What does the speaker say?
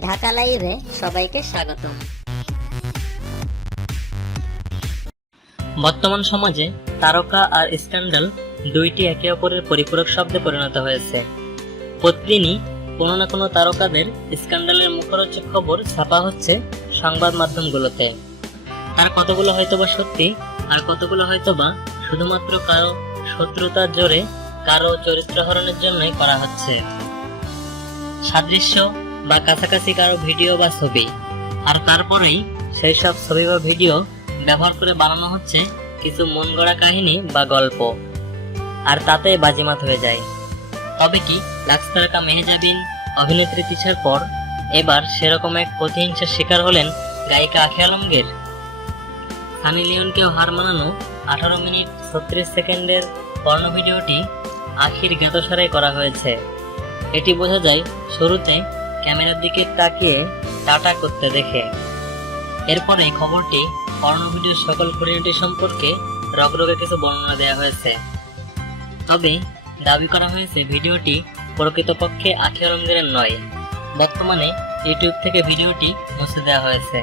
ঢাকা লাইভে সবাইকে স্বাগতম। বর্তমান সমাজে তারকা আর স্ক্যান্ডাল দুইটি একে অপরের পরিপূরক শব্দে পরিণত হয়েছে। প্রতিদিনই কোনো না কোনো তারকাদের স্ক্যান্ডালের মুখরোচক খবর ছাপা হচ্ছে সংবাদ মাধ্যমগুলোতে। আর কতগুলো হয়তোবা সত্যি, আর কতগুলো হয়তোবা শুধুমাত্র কারও শত্রুতার জোরে, কারও চরিত্রহরণের জন্যই করা হচ্ছে। সাদৃশ্য বা কাছাকাছি কারও ভিডিও বা ছবি। আর তারপরেই সেই সব ছবি বা ভিডিও ব্যবহার করে বানানো হচ্ছে কিছু মন গড়া কাহিনী বা গল্প। আর তাতে বাজিমাত হয়ে যায়। তবে কি লাক্স তারকা মেহেজাবিন, অভিনেত্রী তিছার পর এবার সেরকম এক প্রতিহিংসার শিকার হলেন গায়িকা আখি আলমগীর। সানি লিওনকেও হার মানানো আঠারো মিনিট ছত্রিশ সেকেন্ডের পর্ণ ভিডিওটি আখির জ্ঞাতসারে করা হয়েছে। এটি বোঝা যায়, শুরুতে ক্যামেরার দিকে তাকিয়ে টাটা করতে দেখে। এরপরে খবরটি ভিডিওর সকল খুঁটিনাটি সম্পর্কে রগরগে কিছু বর্ণনা দেওয়া হয়েছে। তবে দাবি করা হয়েছে, ভিডিওটি প্রকৃতপক্ষে আখি আলমগীরের নয়। বর্তমানে ইউটিউব থেকে ভিডিওটি মুছে দেওয়া হয়েছে।